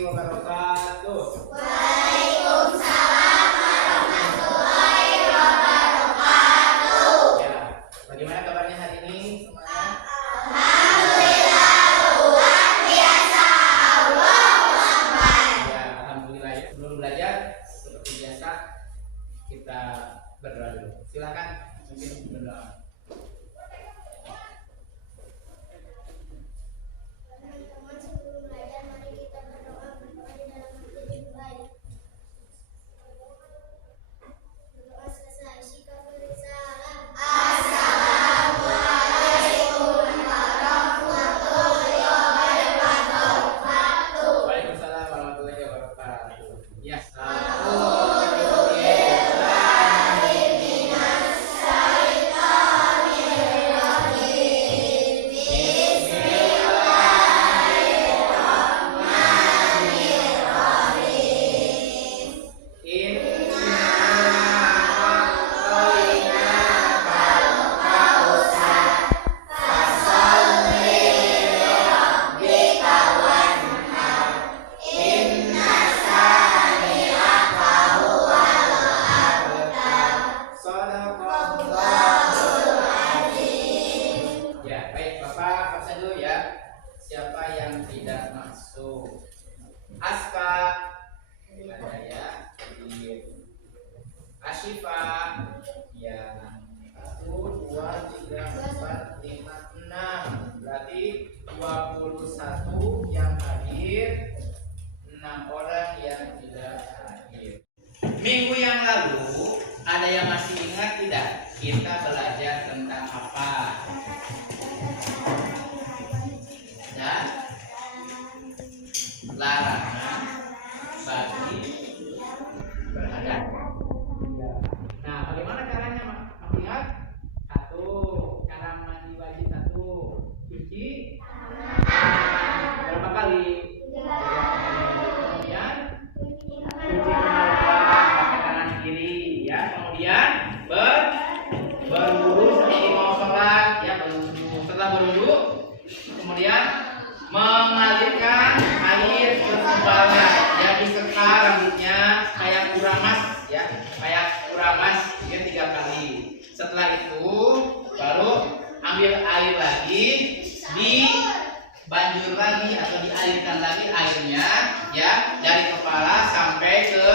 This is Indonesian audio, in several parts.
warahmatullahi wabarakatuh. Waalaikumsalam warahmatullahi wabarakatuh. Ya, bagaimana kabarnya hari ini semuanya? Alhamdulillah luar biasa. Allahu Akbar. Ya, alhamdulillah ya. Sebelum belajar seperti biasa kita berdoa dulu. Silakan mungkin berdoa. Teman-teman, sebelum belajar mari kita berdoa di dalam hati yang baik. Berdoa selesai. Sikap bersalam. Assalamualaikum warahmatullahi wabarakatuh. Waalaikumsalam warahmatullahi wabarakatuh. Ya, siapa yang tidak masuk? Aska, ada ya. Ashifa, ya. 1, 2, 3, 4, 5, 6. Berarti 21 yang hadir, 6 orang yang tidak hadir. Minggu yang lalu ada yang masih ingat tidak? Kita belajar tentang apa? Dan larangan bagi berhadap. Nah, bagaimana caranya mengingat? 1, cara mandi wajib 1, cuci berapa kali? 3 kali. Kemudian cuci kemana? Pakai kanan kiri, ya. Kemudian berwudu seperti mau sholat, ya. Setelah berwudu, kemudian mengalirkan air ke kepala, ya, disekar rambutnya kayak kuramas, ya, kayak kuramas, ya, 3 kali. Setelah itu baru ambil air lagi, dibanjur lagi atau dialirkan lagi airnya, ya, dari kepala sampai ke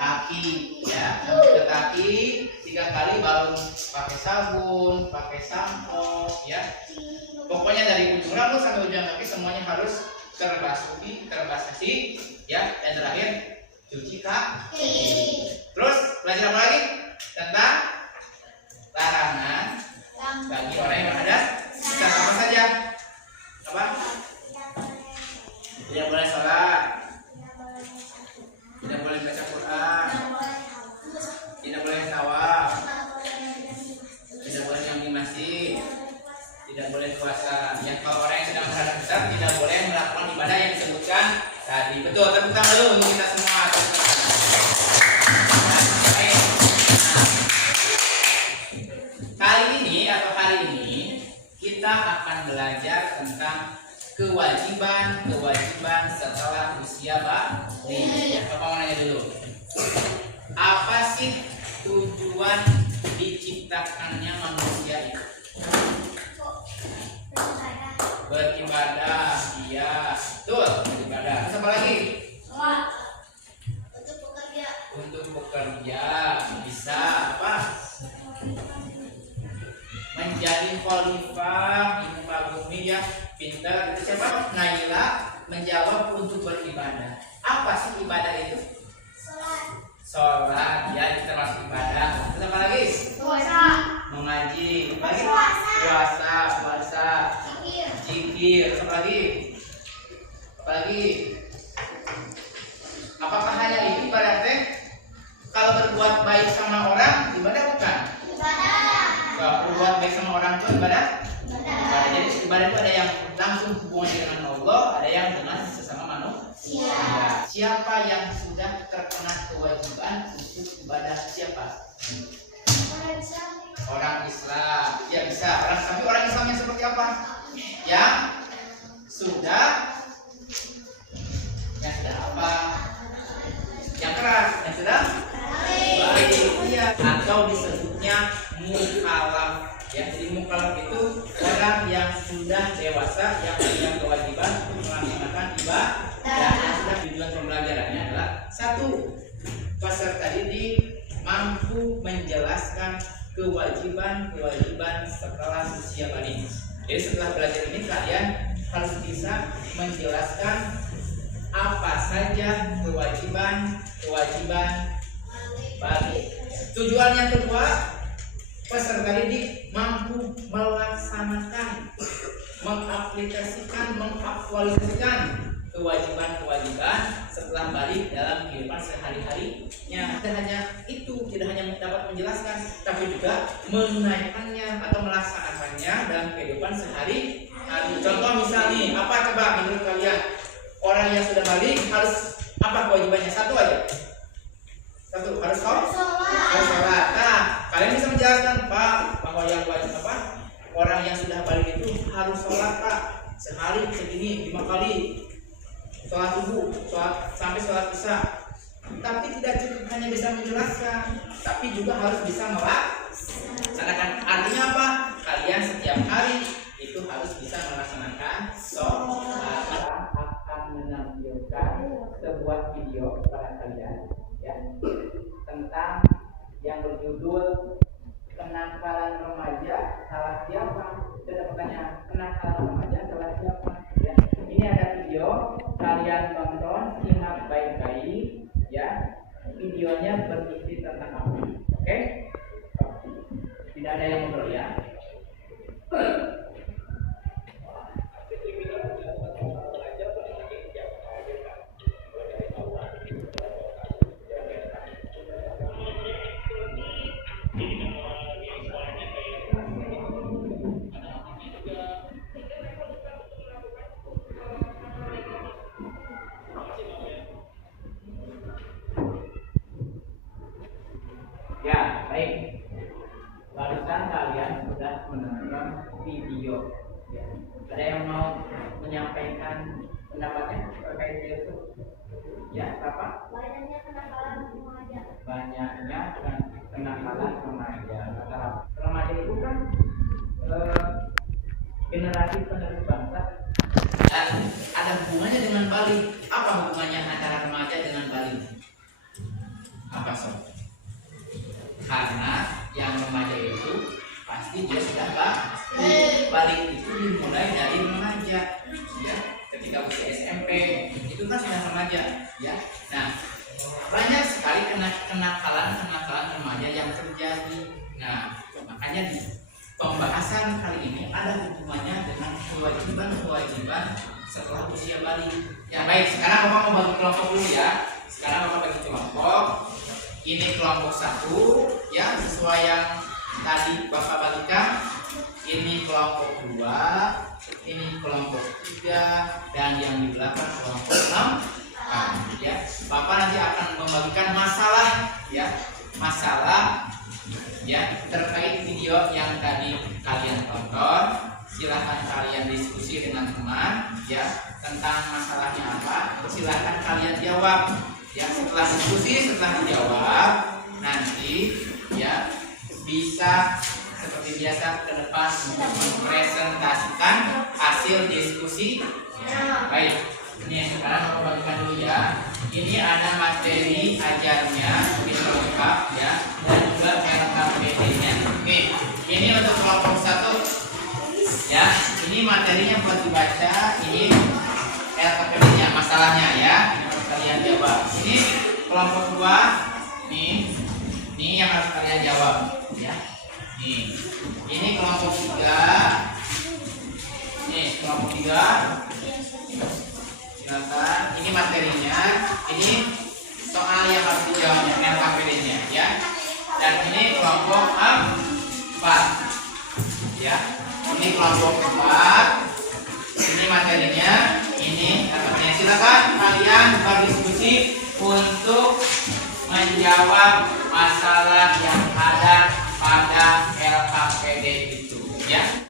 kaki, ya, ke kaki 3 kali, baru pakai sabun, pakai sampo, ya. Pokoknya dari ujung rambut sampai ujung kaki semuanya harus terbasuh, ya. Dan terakhir cuci kaki. Terus belajar apa lagi? Tentang larangan bagi orang yang berhadas. Bisa apa saja? Apa? Tidak boleh sholat, tidak boleh baca Quran, tidak boleh tawaf, tidak boleh nyambi masjid, tidak boleh puasa. Yang kalau orang yang sedang berhadas besar tidak boleh melakukan ibadah yang disebutkan tadi. Betul, tepuk tangan dulu untuk kita semua. Kali ini atau hari ini kita akan belajar tentang kewajiban setelah usia baligh. Bapak mau nanya dulu. Apa sih tujuan diciptakannya manusia itu? Beribadah, iya, betul, beribadah. Terus apa lagi? Untuk bekerja, bisa apa? Menjadi khalifah di muka bumi, ya, pintar. Itu siapa? Naila menjawab untuk beribadah. Apa sih ibadah itu? Sholat, ya, kita masuk ibadah. Terus apa lagi? Mengaji. Apa lagi? Puasa. Zikir. Terus apa lagi? Apakah hanya itu ibadah teh? Kalau berbuat baik sama orang, ibadah bukan? Kalau berbuat baik sama orang itu ibadah? Jadi ibadah itu ada yang langsung hubungannya dengan Allah, ada yang dengan sesama manusia. Siapa yang sudah terkena kewajiban untuk ibadah? Siapa? Orang Islam. Ya, bisa. Tapi orang Islam yang seperti apa? Yang sudah kewajiban setelah usia balik. Jadi setelah belajar ini kalian harus bisa menjelaskan apa saja kewajiban balik. Tujuan yang kedua, peserta didik mampu melaksanakan, mengaplikasikan, mengaktualisasikan kewajiban setelah balik dalam kehidupan sehari-harinya. Tidak hanya itu, tidak hanya dapat menjelaskan, tapi juga menunaikannya atau melaksanakannya dalam kehidupan sehari-hari. Contoh misalnya, apa coba menurut kalian? Orang yang sudah balik harus apa kewajibannya? Satu aja. Satu, harus sholat. Nah, kalian bisa menjelaskan, Pak, bahwa yang wajib apa? Orang yang sudah balik itu harus sholat, Pak. Sehari segini 5 kali. Sholat subuh, sampai sholat isya. Tapi tidak cukup hanya bisa menjelaskan, tapi juga harus bisa melaksanakan. Artinya apa? Kalian setiap hari itu harus bisa melaksanakan sholat. Akan menampilkan sebuah video kepada kalian, ya, tentang yang berjudul kenakalan remaja salah siapa. Ada pertanyaan, kenakalan remaja salah siapa? Ya, ini ada video, kalian tonton, simak baik-baik, ya. Videonya berisi tentang apa? Oke? Tidak ada yang ngobrol ya. Ya, baik. Barusan kalian sudah menonton video. Ya. Ada yang mau menyampaikan pendapatnya terkait video itu? Ya, apa? Banyaknya kenakalan remaja. Banyaknya kenakalan remaja. Remaja itu kan generasi penerus bangsa. Dan ada hubungannya dengan balik. Apa hubungannya antara remaja dengan balik? Apa sob? Karena yang remaja itu pasti dia sudah balik itu dimulai dari remaja, ya. Ketika usia SMP itu kan sudah remaja, ya. Nah, banyak sekali kenakalan remaja yang terjadi. Nah, makanya di pembahasan kali ini ada hubungannya dengan kewajiban setelah usia balik. Ya baik, sekarang Bapak mau bagi kelompok dulu ya. Sekarang Bapak bagi kelompok. Ini kelompok 1, ya, sesuai yang tadi Bapak bagikan. Ini kelompok 2, ini kelompok 3, dan yang di belakang kelompok 6. Ya, Bapak nanti akan membagikan masalah, ya, terkait video yang tadi kalian tonton. Silahkan kalian diskusi dengan teman, ya, tentang masalahnya apa. Silahkan kalian jawab. Ya, setelah diskusi, setelah dijawab, nanti ya bisa seperti biasa ke depan untuk mempresentasikan hasil diskusi. Baik, ini sekarang aku bagikan dulu ya. Ini ada materi ajarnya, mungkin lengkap ya, dan juga LKPD-nya. Oke, ini untuk kelompok 1 ya. Ini materinya buat dibaca. Ini LKPD-nya, masalahnya ya. Kalian jawab. Ini kelompok 2, ini yang harus kalian jawab, ya. Ini kelompok 3. Kelompok 3. Silakan. Ini materinya. Ini soal yang harus dijawabnya, LKPD-nya, ya. Dan ini kelompok 4. Ya. Ini kelompok 4. Ini materinya. Ini katanya, silakan kalian berdiskusi untuk menjawab masalah yang ada pada LKPD itu, ya.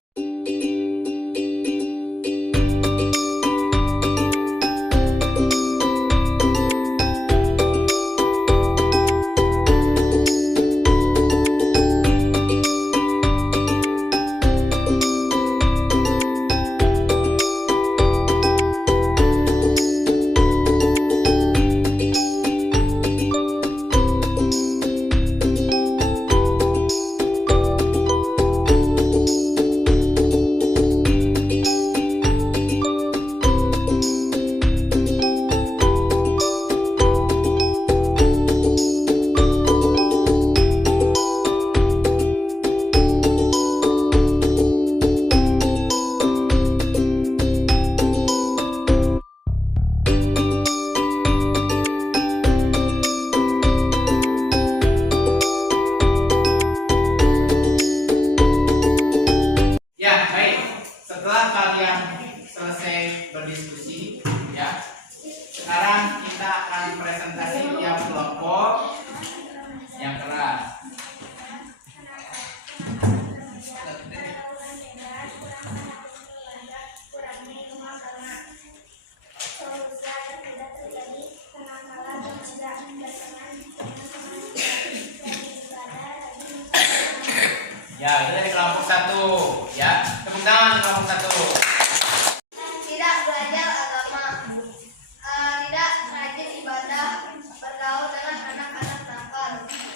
diskusi ya. Sekarang kita akan presentasi tiap kelompok yang keras. Ya, itu dari kelompok 1 ya. Tepuk tangan kelompok 1. Tidak belajar agama, tidak rajin ibadah, bergaul dengan anak-anak nakal.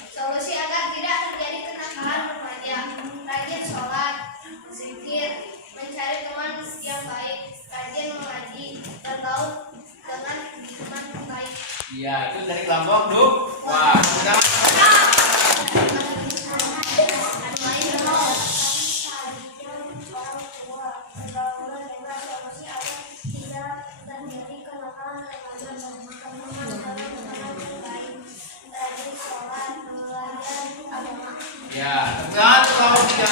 Solusi agar tidak terjadi kenakalan remaja: rajin sholat, zikir, mencari teman yang baik, rajin mengaji, bergaul dengan teman baik. Ya, itu dari kelompok 2. Wah, ya, tepat kelompok 3.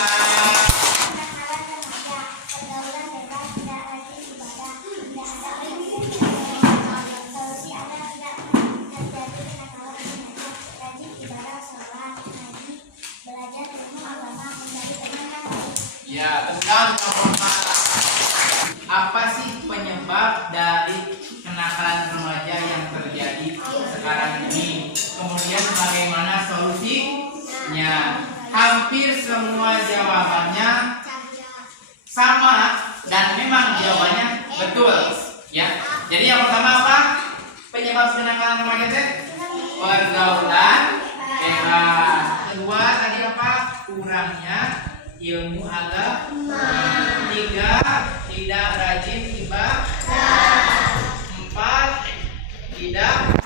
Ya, tepat kelompok 4. Apa sih penyebab dari kenakalan remaja yang terjadi sekarang ini? Kemudian bagaimana solusinya? Hampir semua jawabannya sama dan memang jawabannya betul ya. Jadi yang pertama apa? Penyebab kenakalan remaja teh pergaulan bebas. Kedua tadi apa? Kurangnya ilmu agama. 3, tidak rajin ibadah. 4, tidak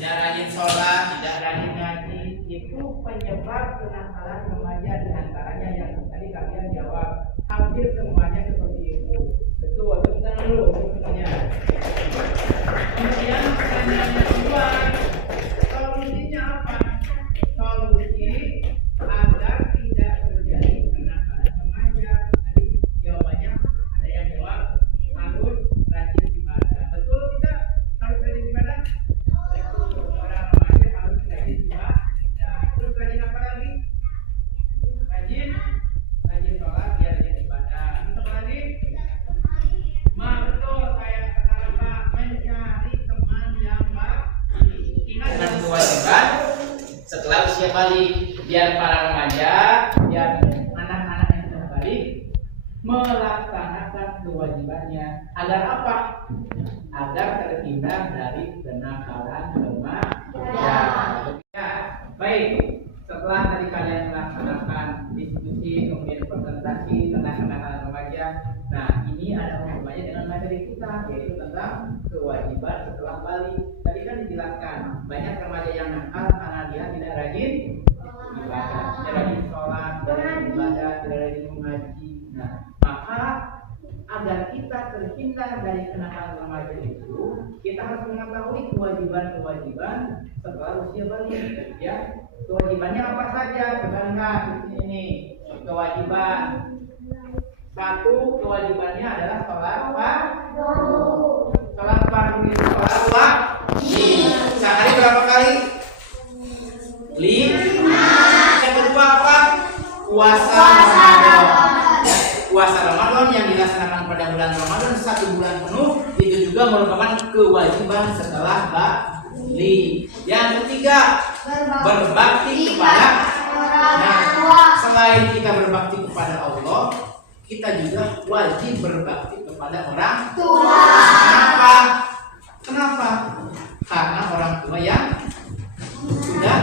rajin sholat, tidak rajin ngaji. Itu penyebab kenakalan remaja, diantaranya yang tadi kalian jawab. Hampir semuanya seperti itu. Betul, tepuk dulu semuanya. Kemudian pertanyaan yang kedua, solusinya apa? Solusi agar tidak terjadi kenakalan remaja. Tadi jawabannya ada yang jawab harus rajin ibadah. Betul tidak? Harus rajin ibadah? Orang remaja harus rajin ibadah. Terus rajin apa lagi? Rajin sholat, biar rajin ibadah. Terus apa lagi? Betul, kayak sekarang Pak, mencari teman yang baik. Ingat dengan kewajiban setelah usia balik, biar para remaja, biar anak-anak yang sudah balik melaksanakan kewajibannya. Agar apa? Agar terhindar dari kenakalan remaja. Ya, baik. Setelah tadi kalian melaksanakan diskusi, kemudian presentasi tentang kenakalan remaja, nah ini ada hubungannya dengan materi kita, yaitu tentang kewajiban setelah balik. Tadi kan dijelaskan banyak remaja yang nakal karena dia tidak rajin ibadah, tidak rajin sholat, tidak rajin ibadah, tidak rajin mengaji. Nah, maka agar kita terhindar dari kenakalan remaja itu, kita harus mengetahui kewajiban-kewajiban setelah usia balik. Ya, kewajibannya apa saja? Sebenarnya ini kewajiban. 1, kewajibannya adalah sholat fardu. Sholat fardu itu sholat wajib. Sehari berapa kali? 5. Yang kedua apa? Puasa Ramadan. Puasa Ramadan yang dilaksanakan pada bulan Ramadan 1 bulan penuh itu juga merupakan kewajiban setelah balik. Yang ketiga, berbakti kepada orang tua. Selain kita berbakti kepada Allah, kita juga wajib berbakti kepada orang tua. Kenapa? Karena orang tua yang sudah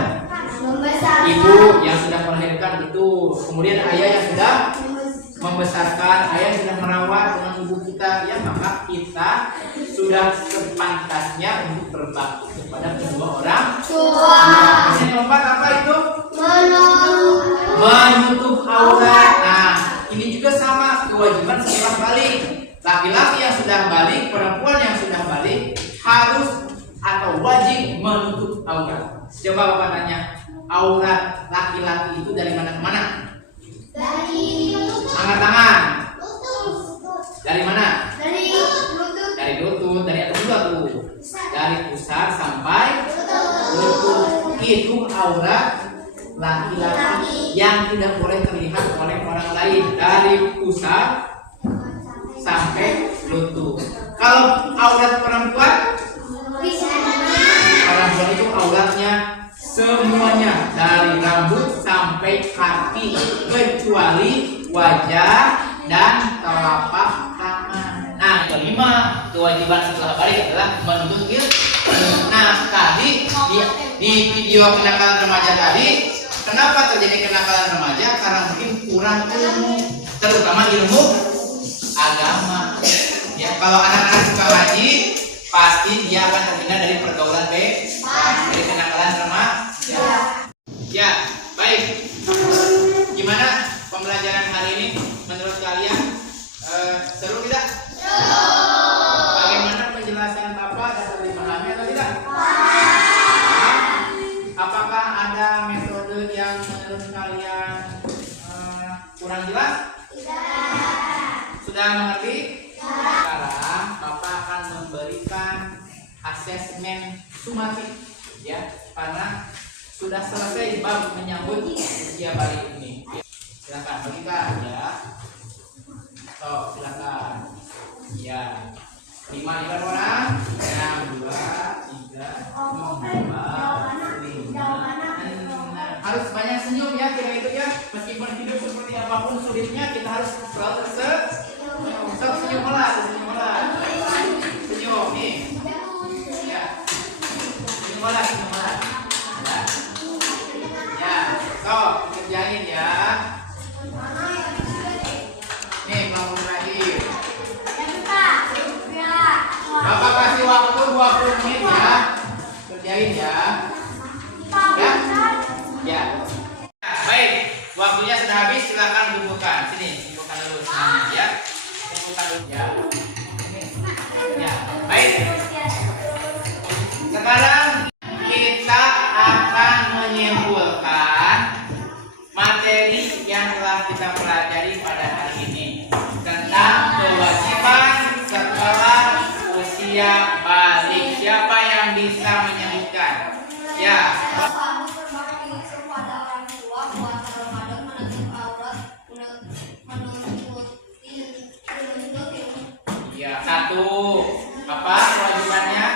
ibu yang sudah melahirkan itu, kemudian ayah yang sudah membesarkan, ayah yang sudah merawat dengan ibu kita, ya maka kita sudah sepantasnya untuk berbakti kepada kedua orang tua. Yang keempat apa itu? Menutup aurat. Nah, ini juga sama kewajiban setelah balik. Laki-laki yang sudah balik, perempuan yang sudah balik harus atau wajib menutup aurat. Coba Bapak tanya, aurat laki-laki itu dari mana ke mana? Dari angkat tangan. Dari mana? Dari lutut dari pusar sampai lutut. Itu aurat laki-laki yang tidak boleh terlihat oleh orang lain dari pusar sampai lutut. Kalau aurat perempuan itu auratnya semuanya dari rambut sampai kaki kecuali wajah dan telapak tangan. Nah, kelima kewajiban setelah balik adalah menuntut ilmu. Nah, tadi di video kenakalan remaja tadi, kenapa terjadi kenakalan remaja? Karena mungkin kurang ilmu, terutama ilmu agama. Ya, kalau anak-anak suka ngaji, pasti dia akan terhindar dari pergaulan dari kenakalan remaja. Ya, baik. Gimana pembelajaran hari ini menurut kalian? Seru tidak? Bagaimana penjelasan Bapak dapat dipahami atau tidak? Apakah ada metode yang menurut kalian kurang jelas? Sudah mengerti? Sekarang Bapak akan memberikan asesmen sumatif, ya, karena sudah selesai bab menyambut usia balik ini. Silakan berikan, ya. So, silakan. Ya. 5 orang. 6, 2, 3, 4, 5, 6. Harus banyak senyum ya, kira itu ya. Meskipun hidup seperti apapun sulitnya, kita harus selalu senyum. Senyum lah. Senyum nih. Ya. Senyum lah. Ya. So, kerjain ya. Nih, kelompok terakhir. Bapak kasih waktu 20 menit ya. Kerjain ya. Ya. Ya. Baik, waktunya sudah habis, silakan kumpulkan. Sini, kumpulkan dulu semuanya ya. Kumpulkan dulu ya. Ya, baik. Sekarang kita akan menyimpulkan materi yang telah kita pelajari pada hari ini tentang kewajiban setelah usia balik. Siapa yang bisa menyebutkan? Ya. Ya, 1. Apa kewajibannya?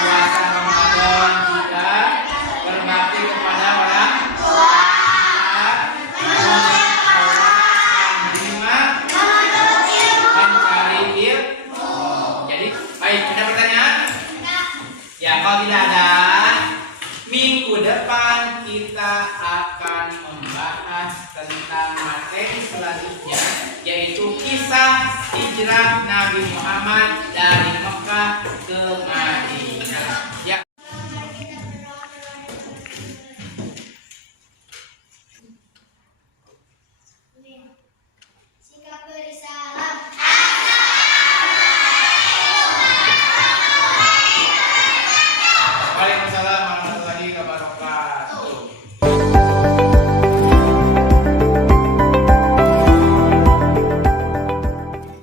Puasa Ramadan. 3. Berbakti kepada orang tua. 5. Mencari ilmu. Jadi, baik, ada pertanyaan? Ya, kalau tidak ada, minggu depan kita akan membahas tentang materi selanjutnya, yaitu kisah hijrah Nabi Muhammad dari Mekah ke Madinah.